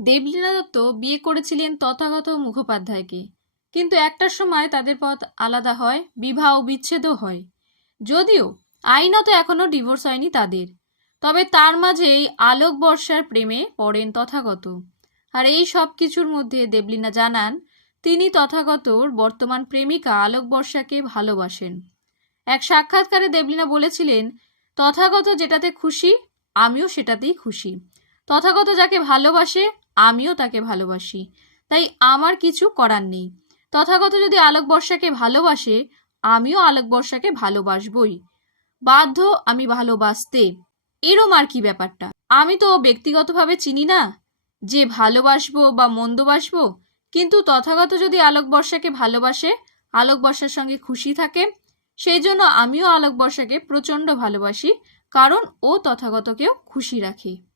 দেবলীনা দত্ত বিয়ে করেছিলেন তথাগত মুখোপাধ্যায়কে। কিন্তু একটার সময় তাদের পথ আলাদা হয়, বিবাহ বিচ্ছেদও হয়। যদিও আইনত এখনও ডিভোর্স হয়নি তাদের। তবে তার মাঝেই আলোক বর্ষার প্রেমে পড়েন তথাগত। আর এই সব কিছুর মধ্যে দেবলীনা জানান, তিনি তথাগতর বর্তমান প্রেমিকা আলোক বর্ষাকে ভালোবাসেন। এক সাক্ষাৎকারে দেবলীনা বলেছিলেন, তথাগত যেটাতে খুশি, আমিও সেটাতেই খুশি। তথাগত যাকে ভালোবাসে আমিও তাকে ভালোবাসি। তাই আমার কিছু করার নেই। তথাগত যদি আলোক বর্ষাকে ভালোবাসে, আমিও আলোক বর্ষাকে ভালোবাসবই। বাধ্য আমি ভালোবাসতে। এরম আর কি ব্যাপারটা? আমি তো ব্যক্তিগতভাবে চিনি না যে ভালোবাসবো বা মন্দবাসবো কিন্তু তথাগত যদি আলোক বর্ষাকে ভালোবাসে, আলোক বর্ষার সঙ্গে খুশি থাকে, সেই জন্য আমিও আলোক বর্ষাকে প্রচণ্ড ভালোবাসি, কারণ ও তথাগতকেও খুশি রাখে।